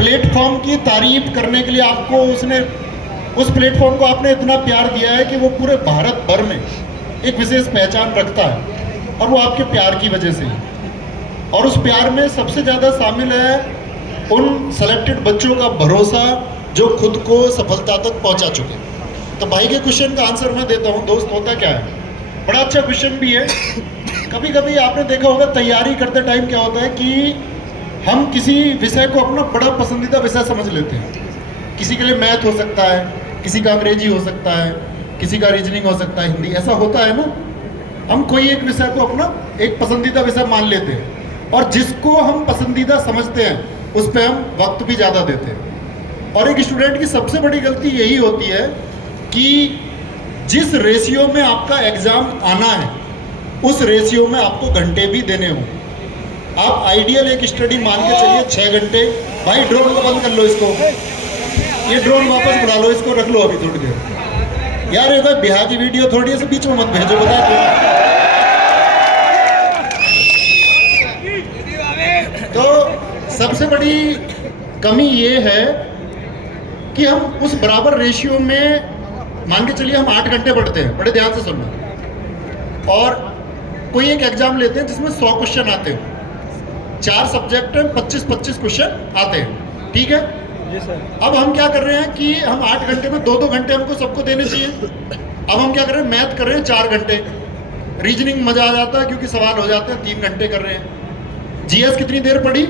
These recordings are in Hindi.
प्लेटफॉर्म की तारीफ करने के लिए आपको उसने उस प्लेटफॉर्म को आपने इतना प्यार दिया है कि वो पूरे भारत भर में एक विशेष पहचान रखता है, और वो आपके प्यार की वजह से ही। और उस प्यार में सबसे ज़्यादा शामिल है उन सेलेक्टेड बच्चों का भरोसा जो खुद को सफलता तक पहुंचा चुके। तो भाई के क्वेश्चन का आंसर मैं देता हूं दोस्त, होता क्या है, बड़ा अच्छा क्वेश्चन भी है। कभी कभी आपने देखा होगा तैयारी करते टाइम क्या होता है कि हम किसी विषय को अपना बड़ा पसंदीदा विषय समझ लेते हैं। किसी के लिए मैथ हो सकता है, किसी का अंग्रेजी हो सकता है, किसी का रीजनिंग हो सकता है, हिंदी, ऐसा होता है ना। हम कोई एक विषय को अपना एक पसंदीदा विषय मान लेते हैं, और जिसको हम पसंदीदा समझते हैं उस पर हम वक्त भी ज़्यादा देते हैं। और एक स्टूडेंट की सबसे बड़ी गलती यही होती है कि जिस रेशियो में आपका एग्जाम आना है उस रेशियो में आपको घंटे भी देने हों। आप आइडियल एक स्टडी मान के चलिए 6 घंटे। भाई ड्रोन को बंद कर लो, इसको, ये ड्रोन वापस बुला लो, इसको रख लो अभी थोड़ी देर। यार ये कोई बिहार की वीडियो थोड़ी से बीच में मत भेजो, बता दो। तो सबसे बड़ी कमी ये है कि हम उस बराबर रेशियो में, मान के चलिए हम 8 घंटे पढ़ते हैं, बड़े ध्यान से सुनना, और कोई एक एग्जाम लेते हैं जिसमें 100 क्वेश्चन आते हैं, 4 सब्जेक्ट में 25-25 क्वेश्चन आते हैं, ठीक है जी सर। अब हम क्या कर रहे हैं कि हम 8 घंटे में 2-2 घंटे हमको सबको देने चाहिए। अब हम क्या कर रहे हैं, मैथ कर रहे हैं 4 घंटे, रीजनिंग मजा आ जाता है क्योंकि सवाल हो जाते हैं 3 घंटे कर रहे हैं, जीएस कितनी देर पढ़ी,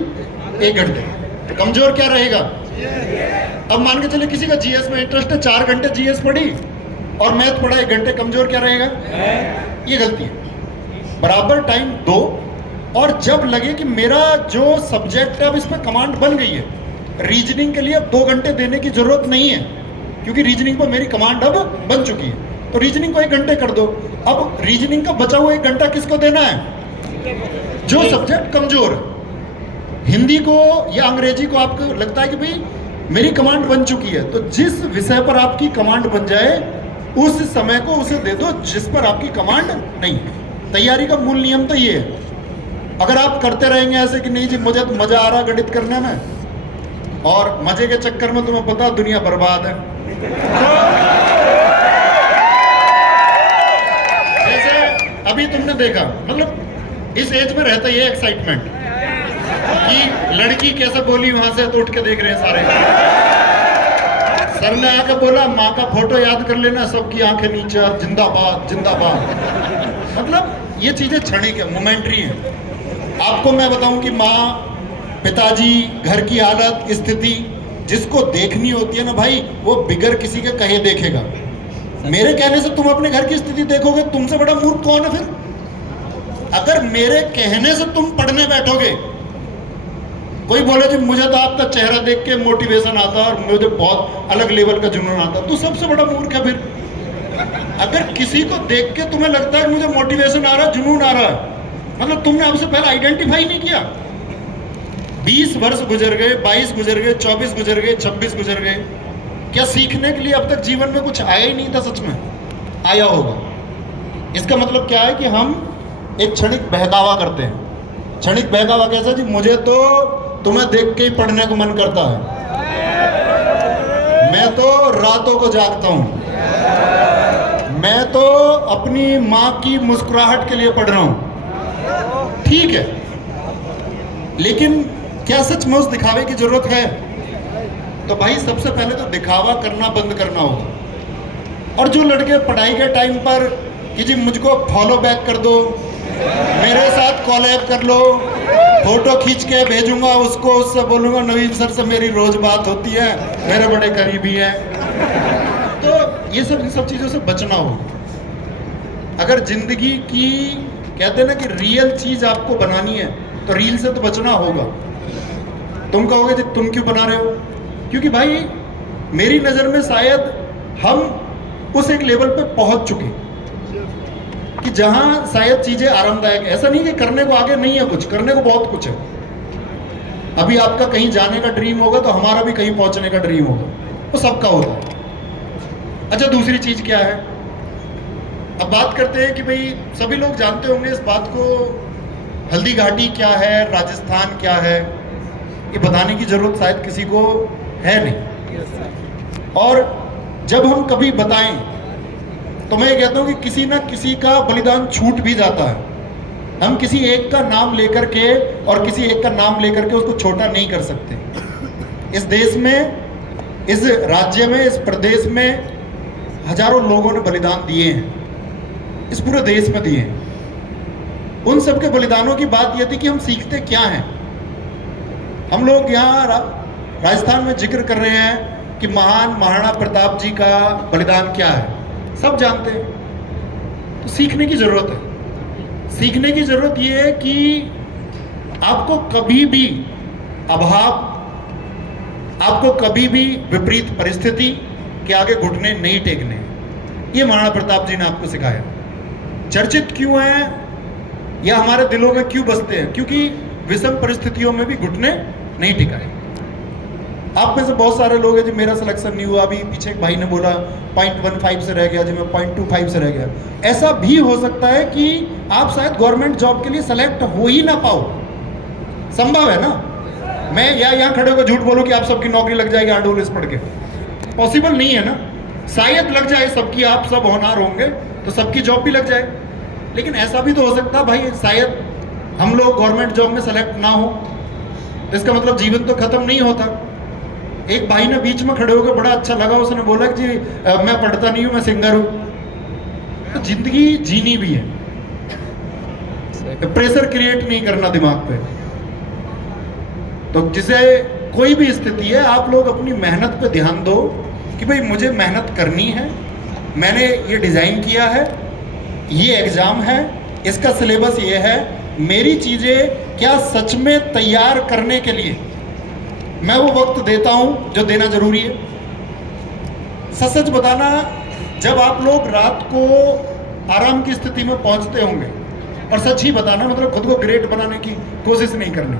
1 घंटे, कमजोर क्या रहेगा। अब मान के चलिए किसी का जीएस में इंटरेस्ट है, 4 घंटे जीएस पढ़ी और मैथ पढ़ा 1 घंटे, कमजोर क्या रहेगा। ये गलती है, बराबर टाइम दो। और जब लगे कि मेरा जो सब्जेक्ट है अब इस पर कमांड बन गई है, रीजनिंग के लिए अब 2 घंटे देने की जरूरत नहीं है क्योंकि रीजनिंग पर मेरी कमांड अब बन चुकी है, तो रीजनिंग को 1 घंटे कर दो। अब रीजनिंग का बचा हुआ 1 घंटा किसको देना है, जो सब्जेक्ट कमजोर है। हिंदी को या अंग्रेजी को आपको लगता है कि भाई मेरी कमांड बन चुकी है, तो जिस विषय पर आपकी कमांड बन जाए उस समय को उसे दे दो जिस पर आपकी कमांड नहीं है। तैयारी का मूल नियम तो ये है। अगर आप करते रहेंगे ऐसे कि नहीं जी मुझे तो मजा आ रहा गणित करने में, और मजे के चक्कर में तुम्हें पता दुनिया बर्बाद है। जैसे अभी तुमने देखा, मतलब इस एज में रहता ये एक्साइटमेंट कि लड़की कैसे बोली वहां से, तो उठ के देख रहे हैं सारे। सर ने आके बोला माँ का फोटो याद कर लेना, सबकी आंखें नीचे, जिंदाबाद जिंदाबाद। मतलब ये चीजें क्षणिक है, मोमेंट्री है। आपको मैं बताऊं कि माँ, पिताजी, घर की हालत, स्थिति जिसको देखनी होती है ना भाई, वो बिगर किसी के कहे देखेगा। मेरे कहने से तुम अपने घर की स्थिति देखोगे, तुमसे बड़ा मूर्ख कौन है फिर। अगर मेरे कहने से तुम पढ़ने बैठोगे, कोई बोले जी मुझे तो आपका चेहरा देख के मोटिवेशन आता है और मुझे बहुत अलग लेवल का जुनून आता है, तो सबसे बड़ा मूर्ख है फिर। अगर किसी को देख के तुम्हें लगता है मुझे मोटिवेशन आ रहा है, जुनून आ रहा है, मतलब तुमने हमसे पहले आइडेंटिफाई नहीं किया। 20 वर्ष गुजर गए, 22 गुजर गए, 24 गुजर गए, 26 गुजर गए, क्या सीखने के लिए अब तक जीवन में कुछ आया ही नहीं था। सच में आया होगा। इसका मतलब क्या है कि हम एक क्षणिक बहकावा करते हैं। क्षणिक बहकावा कैसा जी, मुझे तो तुम्हें देख के ही पढ़ने को मन करता है, मैं तो रातों को जागता हूं, मैं तो अपनी माँ की मुस्कुराहट के लिए पढ़ रहा हूं। ठीक है, लेकिन क्या सच में उस दिखावे की जरूरत है। तो भाई सबसे पहले तो दिखावा करना बंद करना होगा। और जो लड़के पढ़ाई के टाइम पर कि जी मुझको फॉलो बैक कर दो, मेरे साथ कॉलैब कर लो, फोटो खींच के भेजूंगा उसको, उससे बोलूंगा नवीन सर से मेरी रोज बात होती है, मेरे बड़े करीबी हैं, तो ये सब चीजों से बचना होगा। अगर जिंदगी की कहते हैं ना कि रियल चीज आपको बनानी है तो रील से तो बचना होगा। तुम कहोगे जी तुम क्यों बना रहे हो, क्योंकि भाई मेरी नजर में शायद हम उस एक लेवल पे पहुंच चुके कि जहां शायद चीजें आरामदायक, ऐसा नहीं कि करने को आगे नहीं है, कुछ करने को बहुत कुछ है। अभी आपका कहीं जाने का ड्रीम होगा तो हमारा भी कहीं पहुंचने का ड्रीम होगा, वो सबका होता है। अच्छा दूसरी चीज क्या है, अब बात करते हैं कि भाई सभी लोग जानते होंगे इस बात को, हल्दी घाटी क्या है, राजस्थान क्या है, ये बताने की जरूरत शायद किसी को है नहीं। और जब हम कभी बताएं तो मैं ये कहता हूं कि किसी ना किसी का बलिदान छूट भी जाता है। हम किसी एक का नाम लेकर के और किसी एक का नाम लेकर के उसको छोटा नहीं कर सकते। इस देश में, इस राज्य में, इस प्रदेश में हजारों लोगों ने बलिदान दिए हैं, इस पूरे देश में दिए हैं। उन सब के बलिदानों की बात यह थी कि हम सीखते क्या हैं। हम लोग यहाँ राजस्थान में जिक्र कर रहे हैं कि महान महाराणा प्रताप जी का बलिदान क्या है, सब जानते हैं। तो सीखने की जरूरत है। सीखने की जरूरत यह है कि आपको कभी भी अभाव, आपको कभी भी विपरीत परिस्थिति के आगे घुटने नहीं टेकने। ये महाराणा प्रताप जी ने आपको सिखाया। चर्चित क्यों है या हमारे दिलों में क्यों बसते हैं? क्योंकि विषम परिस्थितियों में भी घुटने नहीं टिकाए। आप में से बहुत सारे लोग हैं जी मेरा सिलेक्शन नहीं हुआ, अभी पीछे एक भाई ने बोला 0.15 से रह गया जी, मैं 0.25 से रह गया। ऐसा भी हो सकता है कि आप शायद गवर्नमेंट जॉब के लिए सेलेक्ट हो ही ना पाओ। संभव है ना? मैं यहाँ खड़े होकर झूठ बोलूं कि आप सबकी नौकरी लग जाएगी आरडब्ल्यूएस पढ़ के, पॉसिबल नहीं है ना। शायद लग जाए सबकी, आप सब होनहार होंगे तो सबकी जॉब भी लग जाए। लेकिन ऐसा भी तो हो सकता है भाई शायद हम लोग गवर्नमेंट जॉब में सेलेक्ट ना हो, इसका मतलब जीवन तो खत्म नहीं होता। एक भाई ने बीच में खड़े होकर बड़ा अच्छा लगा, उसने बोला कि जी मैं पढ़ता नहीं हूं, मैं सिंगर हूं। तो जिंदगी जीनी भी है, प्रेशर क्रिएट नहीं करना दिमाग पे। तो जिसे कोई भी स्थिति है, आप लोग अपनी मेहनत पे ध्यान दो कि भाई मुझे मेहनत करनी है, मैंने ये डिजाइन किया है, ये एग्जाम है, इसका सिलेबस ये है, मेरी चीजें क्या सच में तैयार करने के लिए मैं वो वक्त देता हूं जो देना जरूरी है। सच सच बताना, जब आप लोग रात को आराम की स्थिति में पहुंचते होंगे, और सच ही बताना मतलब खुद को ग्रेट बनाने की कोशिश नहीं करनी।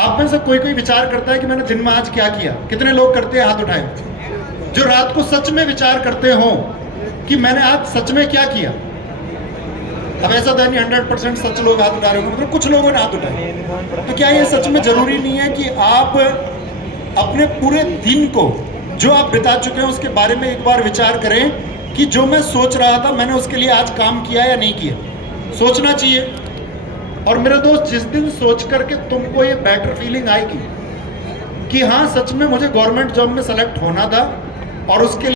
आप में से कोई कोई विचार करता है कि मैंने दिन में आज क्या किया? कितने लोग करते हैं? हाथ उठाए जो रात को सच में विचार करते हो कि मैंने आज सच में क्या किया। अब ऐसा था नहीं 100% सच लोग हाथ उठा रहे होंगे, मतलब कुछ लोगों ने हाथ उठाए। तो क्या ये सच में जरूरी नहीं है कि आप अपने पूरे दिन को जो आप बिता चुके हैं उसके बारे में एक बार विचार करें कि जो मैं सोच रहा था मैंने उसके लिए आज काम किया या नहीं किया? सोचना चाहिए। और मेरे दोस्त, जिस दिन सोच करके तुमको ये बेटर फीलिंग आएगी कि हाँ सच में मुझे गवर्नमेंट जॉब में सेलेक्ट होना था और उसके